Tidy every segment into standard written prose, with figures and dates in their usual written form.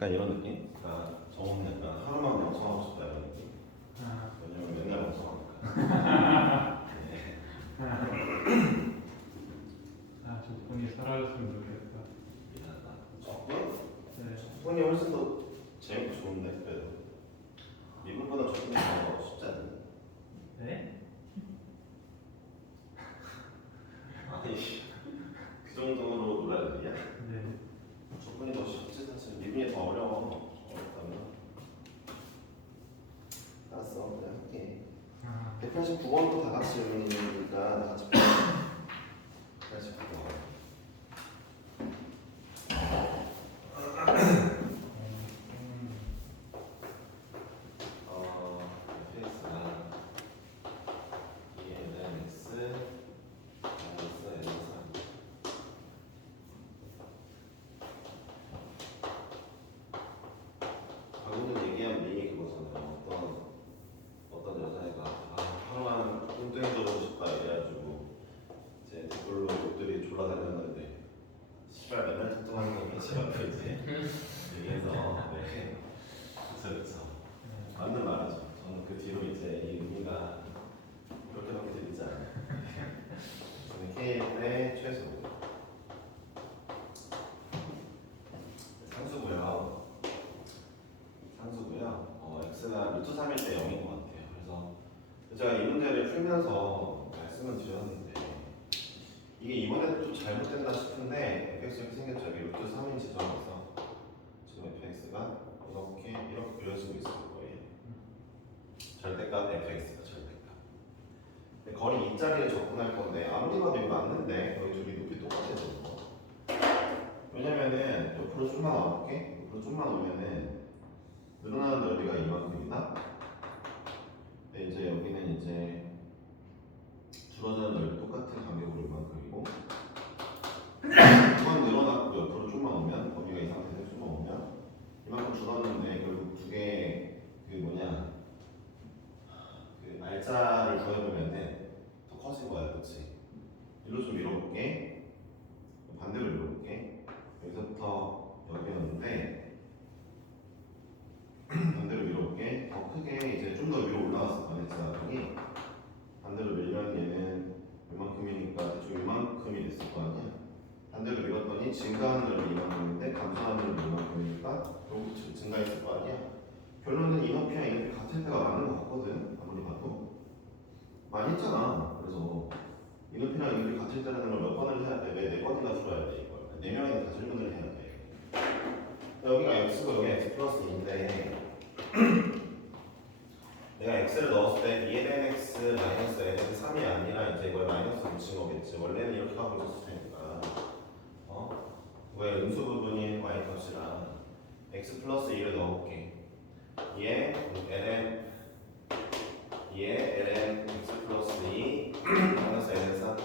약간 이런 느낌? 아, 저는 약간 하루만 명성하고 싶다 이런 느낌. 왜냐면 맨날 명성하니까. 네. 적분이 사라졌으면 좋겠다. 미안하다. 적분? 네. 적분이 훨씬 더 재밌고 좋은데 그래도 미분보다 적분이 더 쉽지 않나? 네? 아니 그 정도로 놀랄 일이야? 네. 적분이 더 쉽지 사실 미분이 더 어려워. 어렵다면 알았어 그래 할게. 189번도 다 같이 질문이니까 다 같이 볼게. 189번 fx가 2ln x 마이너스 n3 방금 얘기한 미니 그거잖아요. 어떤 여자애가 하루만 뚱뚱해져보고 싶다 이래가지고 이제 댓글로 옷들이 졸라 다녔는데 씨발 맨날 뚱뚱한 거 제 앞에 이제 얘기해서 네 그쵸 맞는 말이죠. 저는 그 뒤로 이제 이 의미가 그렇게밖에 들리지 않아요. 저는 K의 최소 상수고요. x가 루트 3일 때 0인 것 같아요. 그래서 제가 이 문제를 풀면서 말씀을 드렸는데 이게 이번에도 좀 잘못된다 싶은데 fx 이렇게 생겼죠. 여기 루트 3인 지점에서 지금 fx가 이렇게 그려지고 있을 거예요. 절대값 fx가 절대값. 근데 거리 2짜리를 접근할 건데 아무리 봐도 이거 맞는데 거기 둘이 높이 똑같아지는 거. 왜냐면은 옆으로 좀만 와볼게. 옆으로 좀만 오면은 늘어나는 넓이가 이만큼이다. 근데 이제 여기는 이제 줄어드는 넓이 똑같은 간격으로 이만큼이고 이만 늘어났고 옆으로 좀만 오면 범위가 이 상태에서 좀만 오면 이만큼 줄었는데 결국 두 개의 그 알짜를 구해보면은 더 커진 거야, 그렇지? 일로 좀 밀어볼게. 반대로 밀어볼게. 여기서부터 여기였는데 반대로 밀어볼게. 더 크게 이제 좀 더 위로 올라갔을 거 알짜들이 반대로 밀면 얘는 이만큼이니까 대충 이만큼이 됐을 거 아니야. 반대로 밀었더니 증가하는 넓이 이만큼인데 감소하는 넓이 이만큼이니까 결국 증가했을 거 아니야. 결론은 이 높이랑 이 높이 같을 때가 많은 것 같거든. 아무리 봐도 많이 했잖아. 그래서 이 높이랑 이 높이 같을 때라는 걸 몇 번을 해야 돼? 왜 4번이나 풀어야 돼? 이걸 4명이나 다 질문을 해야 돼. 여기가 x고 여기가 x 플러스 2인데 내가 x를 넣었을 때 2ln x 마이너스 ln 3이 아니라 이제 이걸 마이너스 붙인 거겠지. 원래는 이렇게 하고 있었을 테니까 왜 음수 부분인 y 값이랑 x 플러스 2를 넣어볼게. 2에 ln x 플러스 2 마이너스 ln 3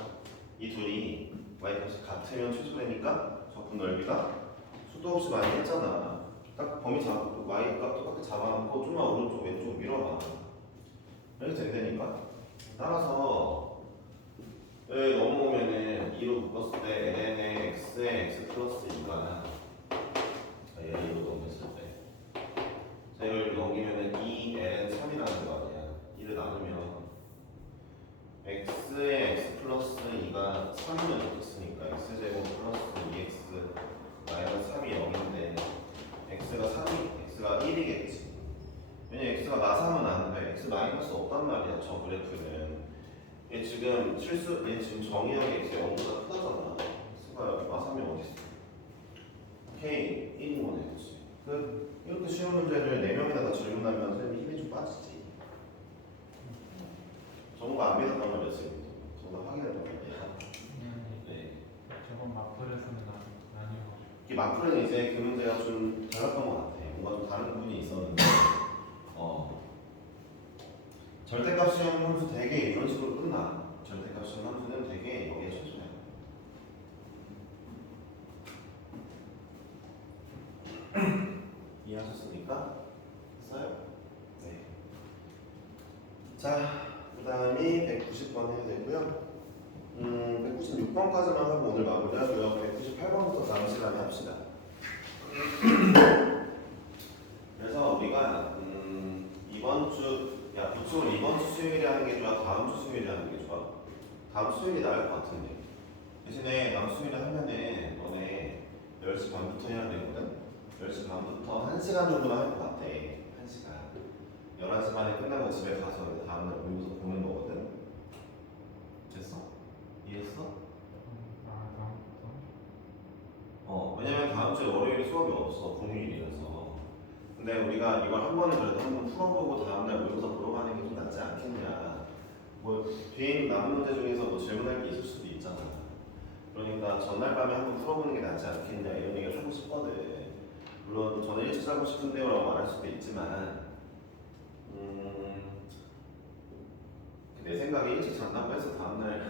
이 둘이 y 값이 같으면 최소되니까 적분 넓이가 수도 없이 많이 했잖아. 딱 범위 잡고 y 값 똑같이 잡아놓고 좀만 오른쪽 왼쪽 밀어봐. 이렇게 된다니까. 따라서 여기 넘어오면은 2로 묶었을 때 ln의 x의 x 플러스 2가 얘를 2로 넘겼을 때 자, 이걸 넘기면은 2ln 3이라는 거 아니야. 2를 나누면 x의 x 플러스 2가 3이면 좋겠으니까 x제곱 플러스 2x 마이너스 3이 0인데 x가 3이 x가 1이겠지. 왜냐면 x가 마삼은 안 돼. x 마이너스 없단 말이야. 저 그래프는 얘 지금 얘 지금 정의역의 x가 0보다 크다잖아. x가 마삼이 어디 있어? k 1인 거네, 그렇지? 이렇게 쉬운 문제를 4명이나 다 질문하면 선생님이 힘이 좀 빠지지. 정보가 안 믿었단 말이야 지금. 정보 확인했단 말이야. 네. 저건 마플에서는 아니요. 이 마플은 이제 그 문제가 좀 달랐던 것 같아. 뭔가 좀 다른 부분이 있었는데 절대값 시험 함수 되게 이런 식으로 끝나. 절대값 시험 함수는 되게 여기에 최소야. 이해하셨습니까? 했어요? 네. 자, 그 다음이 190번 해야 되고요. 196번까지만 하고 오늘 마무리하고요. 198번부터 다음 시간에 합시다. 다음 수요일이 나을 것 같은데. 대신에 다음 수요일에 하면은 너네 10시 반부터 해야 되거든? 10시 반부터 1시간 정도만 할 것 같아. 1시간. 11시 반에 끝나고 집에 가서 다음날 모여서 보는 거거든? 됐어? 이해했어? 아, 다음부터. 왜냐면 다음 주에 월요일 수업이 없어. 공휴일이라서. 근데 우리가 이걸 한 번에 그래도 한 번 풀어보고 다음날 모여서 물어가는 게 좀 낫지 않겠냐. 뭐 뒤에 있는 남은 문제 중에서 뭐 질문할 게 있을 수도 있잖아. 그러니까 전날 밤에 한번 풀어보는 게 낫지 않겠냐 이런 얘기를 하고 싶거든. 물론 저는 일찍 자고 싶은데요 라고 말할 수도 있지만 내 생각에 일찍 잔다고 해서 다음날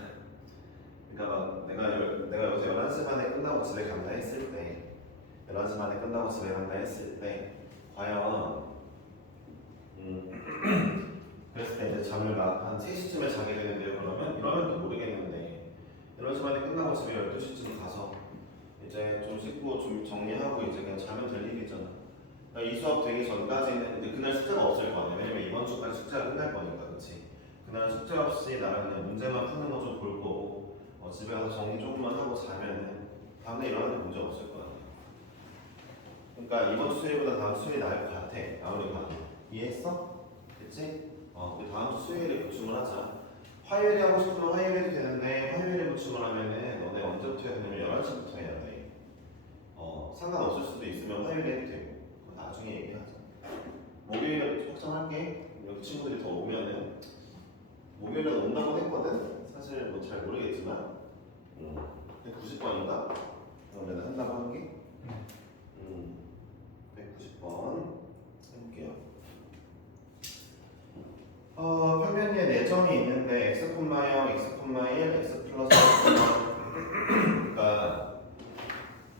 그러니까 막 내가 여기서 11시 반에 끝나고 집에 간다 했을 때 11시 반에 끝나고 집에 간다 했을 때 과연 그랬을 때 이제 잠을 막 한 3시쯤에 자게 되는데요 그러면? 이러면 또 모르겠는데 11시 반에 끝나고 집에 12시쯤 가서 이제 좀 씻고 좀 정리하고 이제 그냥 자면 될 일이잖아. 그러니까 이 수업 되기 전까지는 근데 그날 숙제가 없을 거 아니야. 왜냐면 이번 주까지 숙제가 끝날 거니까, 그렇지? 그날 숙제 없이 나는 그냥 문제만 푸는 거 좀 볼 거고 집에 가서 정리 조금만 하고 자면은 다음날 일어나는데 문제 없을 거야. 그러니까 이번 주 수요일보다 다음 주 수요일이 나을 것 같아. 아무리 봐도. 이해했어? 됐지? 우리 다음 주 수요일에 보충을 하자. 화요일에 하고 싶으면 화요일에 해도 되는데 화요일에 보충을 하면은 너네 언제부터 해야 되냐면 11시부터 해야 돼. 상관없을 수도 있으면 화요일에 해도 되고 그거 나중에 얘기하자. 목요일에 확정할게. 여기 친구들이 더 오면은 목요일에 온다고 했거든? 사실 뭐 잘 모르겠지만 190번인가? 그러면 한다고 하는 게 190번 해볼게요. 평면에 4점이 있는데 x, 0, x, 1, x 플러스 1 그러니까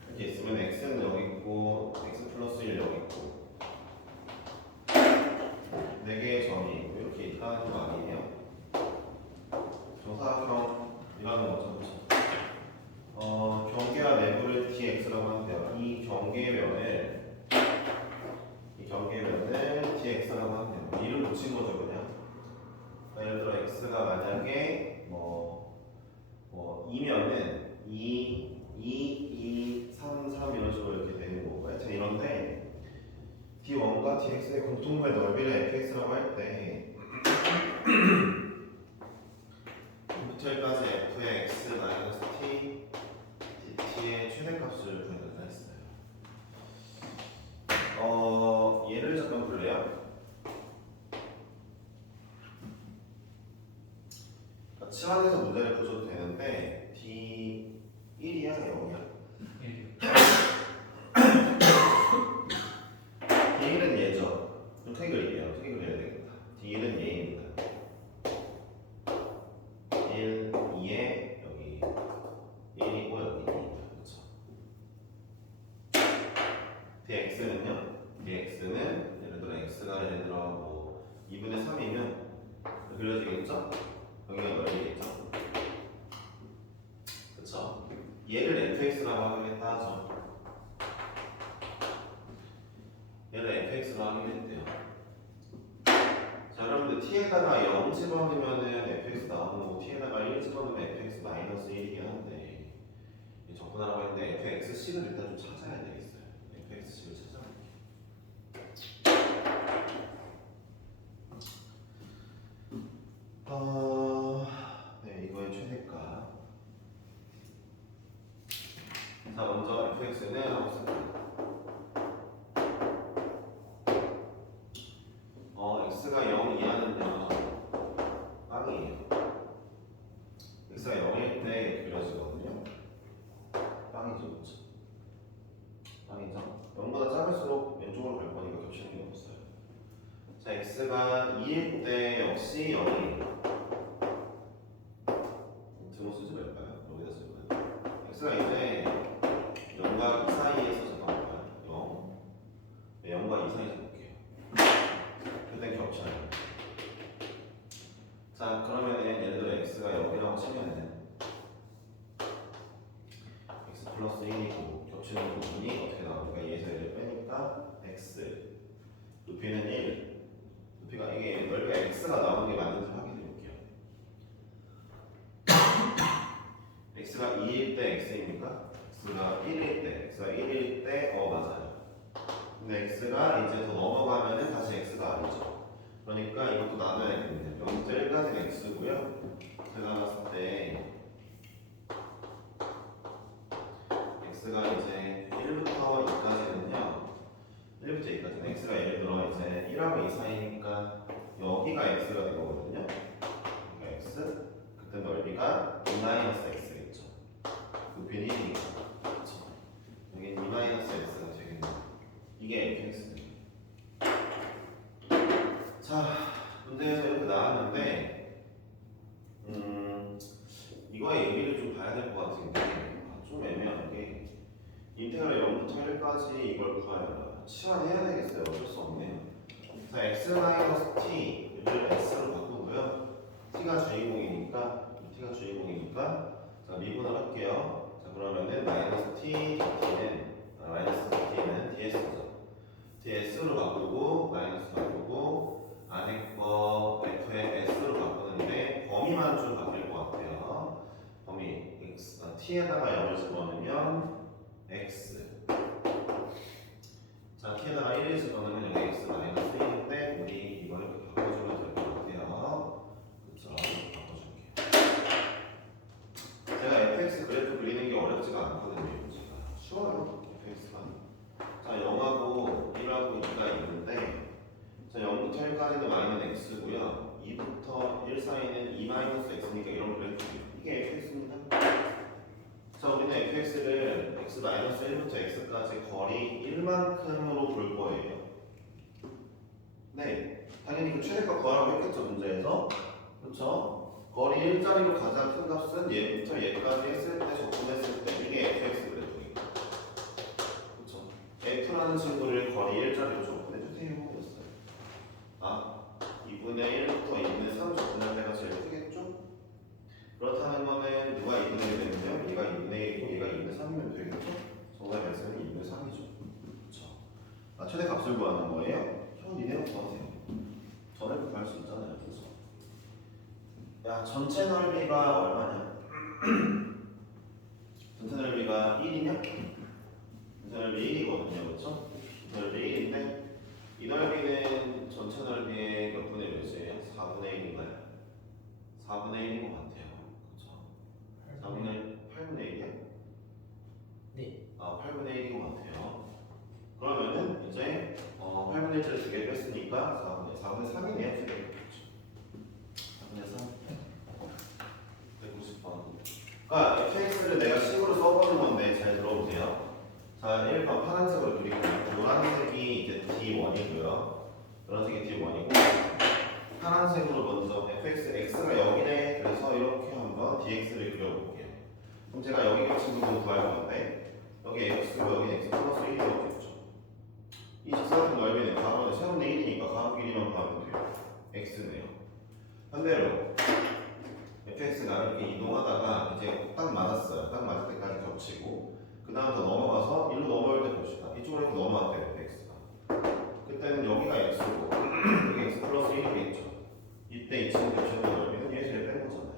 이렇게 있으면 x는 여기 있고 x 플러스 1 여기 있고 4개의 점이 있고 이렇게 있다는 거 아니에요? 정사각형이라는 거죠. 경계와 내부를 dx라고 하는데요. 이 경계면을 dx라고 하는데요. 이를 붙인 거죠, 그냥. 예를 들어 x가 만약에 2면은 2, 3, 3 이런 식으로 이렇게 되는 거고 하여튼 이런데 d1과 dx의 공통분의 넓이를 fx라고 할 때 부터까지 f의 x 마이너스 t dt의 최대값을 구해달라 했어요. 얘를 잠깐 볼래요? 치환해서 문제를 풀어도 되는데 D1이야 0이야? D1은 얘죠. 좀 택을 해야 되겠다. D1은 얘입니다. 1, 2에 여기 1이고 여기 2입니다. 그렇죠? dx는요? dx는 예를 들어 x가 예를 들어 뭐 2분의 3이면 그려지겠죠? 여기가 넓이겠죠? 그쵸? 얘를 fx라고 하겠다 하죠. 얘를 fx라고 하겠대요. 자, 여러분들 t에다가 0 집어넣으면은 fx 나오는 거고 t에다가 1 집어넣으면 fx 마이너스 1이긴 한데 접근하라고 했는데 fx식을 일단 좀 찾아야 되겠어요. fx식을 찾아볼게요. 이거의 최대값. 자, 먼저 fx는 하고 있습니다. x가 0 이하는요 빵이에요. x가 0일 때 그려지거든요. 빵이죠, 그렇죠? 빵이죠. 0보다 작을수록 왼쪽으로 갈 거니까 겹치는 게 없어요. 자, x가 2일 때 역시 0이에요. 등호 쓰지 말까요? 여기다 쓸까요? x가 이제 0과 2 사이에서 잠깐만요. 0. 네, 0과 2 사이에서 볼게요. 그땐 겹쳐요. 자, 그러면은 예를 들어 x가 0이라고 치면은 x 플러스 1이고 겹치는 부분이 어떻게 나오니까 2에서 1을 빼니까 x 높이는 1 높이가 이게 넓이가 x가 나오는 게 맞는지 확인해 볼게요. x가 1일 때, x가 1일 때, 맞아요. 근데 x가 이제 더 넘어가면은 다시 x가 아니죠. 그러니까 이것도 나눠야겠네요. 0부터 1까지는 x고요. 제가 봤을 때 x가 이제 1부터 2까지는요. 1부터 2까지는 x가 예를 들어 이제 1하고 2 사이니까 여기가 x가 되거든요. 여기가 x. 그때 넓이가 2-x겠죠. 높이는 1이니까. 그렇죠. 여기 2-x가 되겠네요. 이게 fx입니다. 자, 문제에서 이렇게 나왔는데 이거의 의미를 좀 봐야 될 것 같은 게 좀 애매한 게 인테그랄 0부터 1까지 이걸 구하려면 치환해야 되겠어요. 어쩔 수 없네요. 자, x-t를 x로 바꾸고요. t가 주인공이니까 자, 미분을 할게요. 자, 그러면은 마이너스 t는 ds죠. ds로 바꾸고 마이너스 바꾸고 안에 거 f의 s로 바꾸는데 범위만 좀 바뀔 것 같아요. 범위 t에다가 0을 집어넣으면 x. 자, t에다가 1을 집어넣으면 여기 x 마이너스 1인데 우리 이거를 이렇게 바꿔주면 될 것 같아요. 그렇죠? 바꿔줄게요. 제가 fx 그래프 그리는 게 어렵지가 않거든요. 문제가 쉬워요. fx가. 자, 0하고 1하고 2가 있는데 자, 0부터 1까지는 마이너스 x고요. 2부터 1 사이는 2-x니까 이런 그래프 이게 fx입니다. 자, 우리는 fx를 x-1부터 x까지 거리 1만큼으로 볼 거예요. 네, 당연히 그 최대값 구하라고 했겠죠, 문제에서. 그렇죠? 거리 1자리로 가장 큰 값은 얘부터 얘까지 했을 때, 접근했을 때 이게 fx 그래프예요. 그렇죠? f라는 친구를 거리 1자리로 접근해주세요. 였어요. 아, 2분의 1부터 2분의 3 접근할 때가 제일 크겠죠? 그렇다는 거는 누가 2분의 1 되는데요? 얘가 2분의 1이고 얘가 2분의 3이면 되겠죠? 정답의 x는 2분의 3이죠. 그렇죠? 아, 최대값을 구하는 거예요? 형 니네가 구하세요. 전에 구할 수 있잖아요. 그래서 야, 전체 넓이가 얼마냐? 전체 넓이가 1이냐? 전체 넓이 1이거든요. 그렇죠? 전체 넓이 1인데 이 넓이는 전체 넓이의 몇 분의 몇이에요? 4분의 1인가요? 4분의 1인 것 같아요. 그렇죠? 4분의 8분의 1이요? 네. 아, 8분의 1인 것 같아요. 그러면은 이제 8분의 1을 2개 뺐으니까 4분의 3이네요. 4분의 3. 190번. 그러니까 fx를 내가 식으로 써보는 건데 잘 들어보세요. 자, 1번 파란색으로 그리고 노란색이 이제 D1이고요. 노란색이 D1이고 파란색으로 먼저 x가 여기네. 그래서 이렇게 한번 dx를 그려볼게요. 그럼 제가 여기 겹친 부분 구할 건데 여기 x고 여기 x 플러스 1이 되겠죠. 이 직사각형 넓이는 가로는 세로는 1이니까 가로 길이만 구하면 돼요. x네요. 반대로 fx가 이렇게 이동하다가 이제 딱 맞았어요. 딱 맞을 때까지 겹치고 그 다음 더 넘어가서 1로 넘어올 때 봅시다. 이쪽으로 이렇게 넘어왔대요. fx가. 그때는 여기가 x고 여기 x 플러스 1이겠죠. 이때 이 친구 겹치는 넓이는 얘 제일 뺀 거잖아요.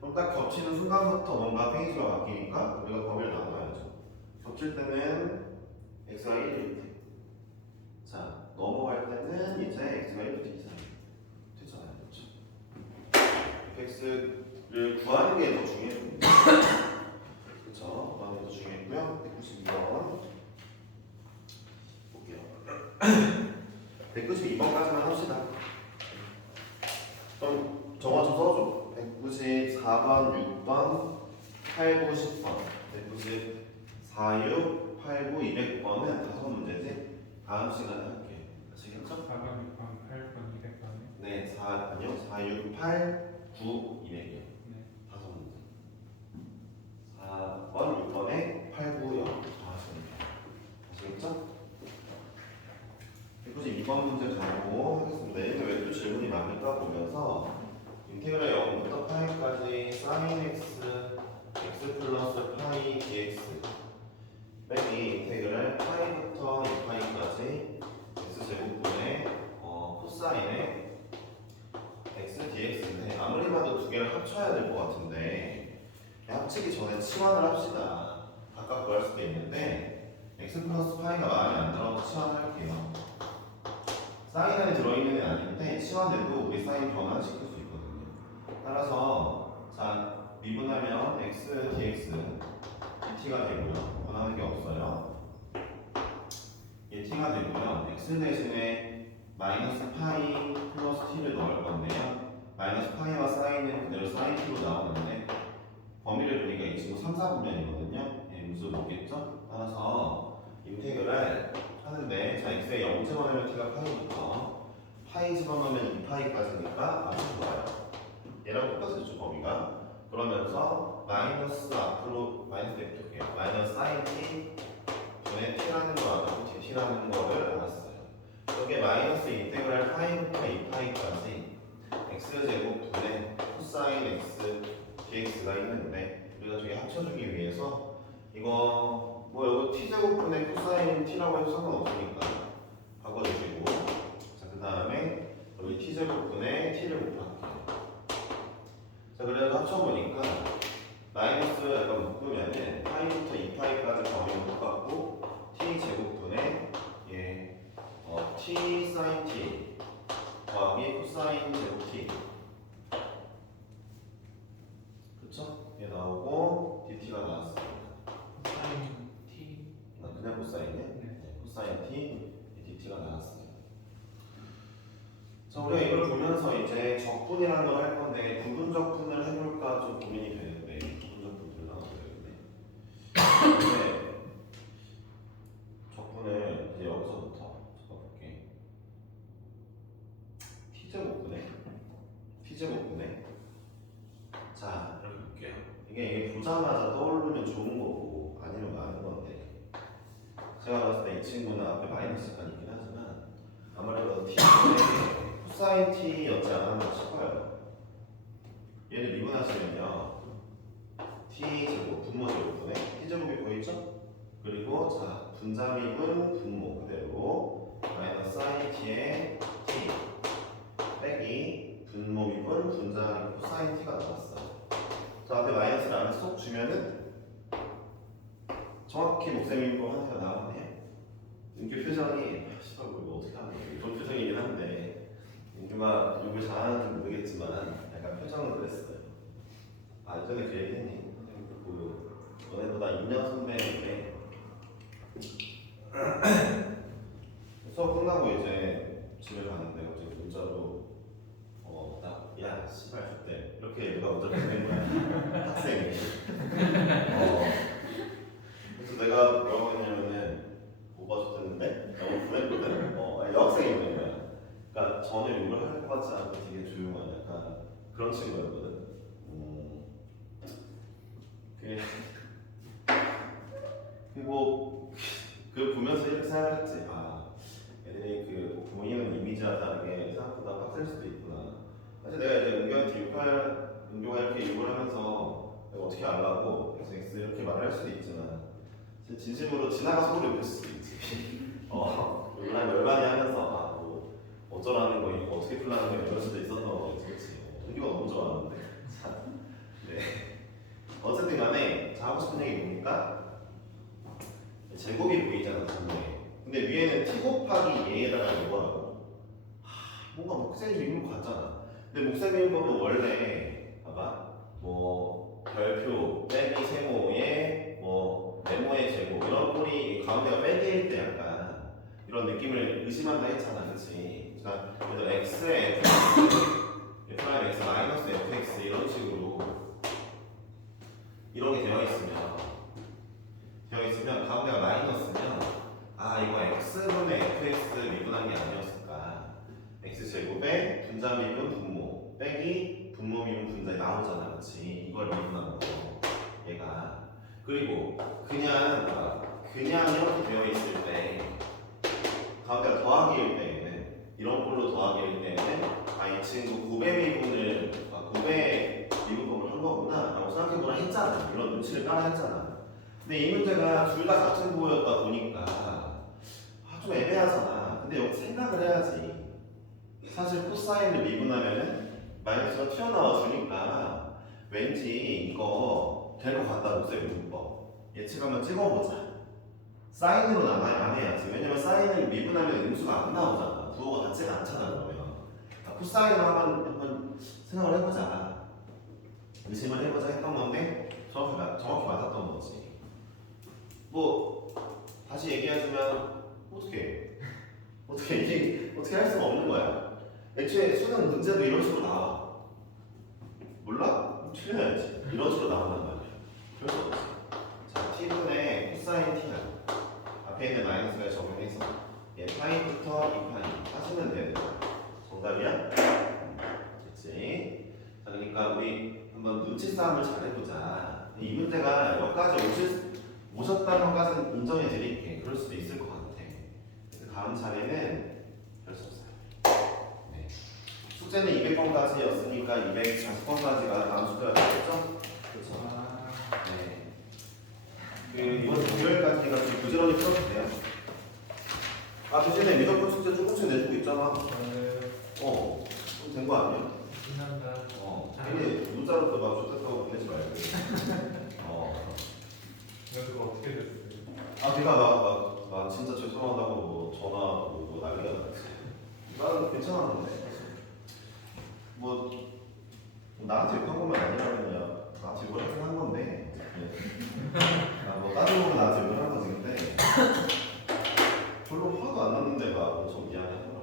그럼 딱 겹치는 순간부터 뭔가 페이지가 바뀌니까 우리가 범위를 나눠야죠. 겹칠 때는 x가 1일 때. 자, 넘어갈 때는 이제 x가 1부터 이상이 되잖아요. 그렇죠? fx를 구하는 게 더 중요합니다. 그렇죠? 구하는 게 더 중요했고요. 192번 볼게요. 192번까지만 합시다. 그럼 정화 좀 써줘. 194번, 6번, 8, 9, 10번. 194, 6, 8, 9, 200번은 5문제지? 다음 시간에 할게요. 아시겠죠? 4번, 6번, 8번, 200번에. 네, 4, 6, 8, 9, 200이요. 네. 5문제. 4번, 6번에 8, 9, 0 정하시면 돼요. 아시겠죠? 192번 문제 가고 하겠습니다. 이게 왜 또 질문이 많을까 보면서 인테그랄 0부터 파이까지 sin x, x 플러스 파이 dx 빼기 인테그랄 파이부터 2파이까지 x 제곱분의 코사인의 x dx인데 아무리 봐도 두 개를 합쳐야 될 것 같은데 합치기 전에 치환을 합시다. 각각 구할 수도 있는데 x 플러스 파이가 마음에 안 들어서 치환할게요. 사인 안에 들어있는 애 아닌데 치환해도 우리 사인 변환시킬 수 있거든요. 따라서 자 미분하면 x dx dt가 되고요. 변하는 게 없어요. 얘 t가 되고요. x 대신에 마이너스 파이 플러스 t를 넣을 건데요. 마이너스 파이와 사인은 그대로 사인 t로 나오는데 범위를 보니까 이 친구 3, 4분면이거든요. 예, 무수 높겠죠? 따라서 인테그랄 하는데 자 x에 0 집어넣으면 t가 파이부터 파이 집어넣으면 2파이까지니까 아주 좋아요. 얘랑 똑같죠 범위가. 그러면서 마이너스 앞으로 마이너스 내볼게요. 마이너스 사인 t 분의 t라는 거 알았고 dt라는 거를 알았어요. 여기에 마이너스 인테그랄 파이부터 2파이까지 x제곱 분의 코사인 x dx가 있는데 우리가 저기 합쳐주기 위해서 이거 뭐 여기 t제곱분의 코사인 t라고 해도 상관없으니까 바꿔주시고 자 그 다음에 여기 t제곱분의 t를 곱할게요. 자 그래서 합쳐보니까 마이너스 약간 묶으면은 파이부터 2파이까지 범위를 똑같고 t제곱분의 t 사인 t 더하기 코사인 제곱 t 그쵸? 얘 나오고 dt가 나왔습니다. 사인 T. 그냥 코사인이네? 네. 코사인 t, dt가 나왔어요. 자 우리가 이걸 보면서 이제 적분이라는 걸 할 건데 부분적분을 해볼까 좀 고민이 되는데 부분적분을 나와야 되는데 근데 적분을 이제 여기서부터 적어볼게. t제곱분에 자 이렇게 볼게요. 이게 보자마자 떠오르면 좋은 거고 아니면 많은 건데 제가 봤을 때 이 친구는 앞에 마이너스가 있긴 하지만 아무래도 t분의 코사인 t였지 않았나 싶어요. 얘를 미분하시면요 t제곱 분모제곱분의 t제곱이 보이죠? 그리고 자 분자미분 분모 그대로 마이너스 사인 t의 t 빼기 분모미분 분자미분 코사인 t가 나왔어요. 자 앞에 마이너스를 안에 쏙 주면은 정확히 목셈인 거 하나가 나오네요. 윤규 표정이 씨발 뭐 어떻게 하는 거야? 이런 표정이긴 한데 윤규가 욕을 잘하는지 모르겠지만 약간 표정은 그랬어요. 아 예전에 그 얘기했니? 그 너네보다 2년 선배인데 수업 끝나고 이제 집에 가는데 갑자기 문자로 야 씨발 그때 이렇게 누가 문자 보낸 거야 학생이. 그래서 내가 뭐라고 했냐면은 못 봐줬댔는데 너무 보냈거든. 여학생이 보낸 거야. 그러니까 전혀 욕을 할 것 같지 않고 되게 조용한 약간 그런 친구였거든. 그리고 그 보면서 이렇게 생각했지. 아 애들이 그 보이는 이미지와 다르게 생각보다 빡셀 수도 있구나. 사실 내가 이제 은교가 이렇게 욕을 하면서 내가 어떻게 알라고 XX 이렇게 말을 할 수도 있지만 진심으로 지나가서 욕을 수도 있지. 욕을 한 열반이 하면서 뭐 어쩌라는 거 어떻게 풀라는 거 이럴 수도 있었던 거겠지. 그렇지. 은교가 너무 좋아하는데. 자, 네. 어쨌든 간에 자 하고 싶은 얘기 뭡니까? 제곱이 보이잖아 분모에. 근데 위에는 t 곱하기 얘에다가 이거라고. 뭔가 목셈 미분 같잖아. 근데 목셈 미분법은 원래 봐봐 뭐 별표 빼기 세모에 뭐 네모의 제곱 이런 꼴이 가운데가 빼기일 때 약간 이런 느낌을 의심한다 했잖아, 그렇지? 자, 그래서 x에 fx, 프라임 x 마이너스 fx 이런 식으로 이런 게 되어 있으면 가운데가 마이너스면 아 이거 x분의 fx 미분한 게 아니었을까? x제곱에 분자미분 분모 빼기 분모미분 분자에 나오잖아, 그렇지? 이걸 미분한 거 얘가. 그리고 그냥 이렇게 되어 있을 때 가운데가 더하기일 때에는 이런 꼴로 더하기일 때에는 이 친구 곱의 미분법을 한 거구나 라고 생각해보라 했잖아. 이런 눈치를 까라 했잖아. 근데 이 문제가 둘 다 같은 부호였다 보니까 좀 애매하잖아. 근데 여기 생각을 해야지. 사실 코사인을 미분하면은 마이너스가 튀어나와 주니까 왠지 이거 될 것 같다, 목셈 미분법. 예측 한번 찍어보자. 사인으로 안 해야지. 왜냐면 사인을 미분하면 음수가 안 나오잖아. 부호가 같지가 않잖아 그러면. 코사인으로 한번 생각을 해보자. 의심을 해보자 했던 건데 정확히 맞았던 거지. 뭐 다시 얘기하자면 어떻게 이게 어떻게 할 수가 없는 거야. 애초에 수능 문제도 이런 식으로 나와. 몰라? 틀려야지. 이런 식으로 나온단 말이야. 그럴 수 없지. 자, t분의 코사인 t야. 앞에 있는 마이너스를 적용해서 얘 파이부터 2파이 하시면 되는 거야. 정답이야? 됐지? 자, 그러니까 우리 한번 눈치 싸움을 잘 해보자. 이 문제가 여기까지 오셨다는 것까지는 인정해 드릴게. 그럴 수도 있을 것 같아. 다음 차례는 별 수 없어요. 네. 숙제는 200번까지였으니까 240번까지가 다음 숙제가 되겠죠? 그렇죠? 네. 이번 금요일까지가 좀 부지런히 풀어도 돼요. 대신에 미적분 숙제 조금씩 내주고 있잖아. 된 거 아니야? 신난다. 괜히 문자로 또막 좋다고 보내지 말고. 이거 어떻게 됐어요? 내가 막 진짜 죄송하다고 뭐 전화 오고 난리가 났지. 나는 괜찮았는데. 뭐 나한테 욕한 것만 아니라면 나한테 욕을 하긴 한 건데. 뭐 따지고 보면 나한테 욕을 한 거지 근데 별로 화도 안 났는데 막 엄청 미안해하더라.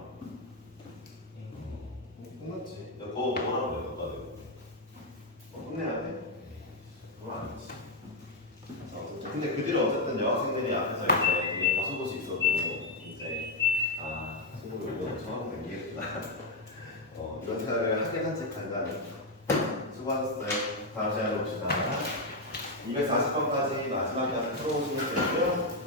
끝났지. 너 뭐라고 해? 너가 혼내야 돼? 그건 아니지. 근데 그 뒤로 어쨌든 여학생들이 앞에서 이제 이게 다소곳이 있어도 이제 친구들 이거 정확하게 이해했구나. 이런 생각을 하긴 하지 간단히. 수고하셨어요. 다음 시간에 봅시다. 240번까지 마지막에 풀어오시면 되고요.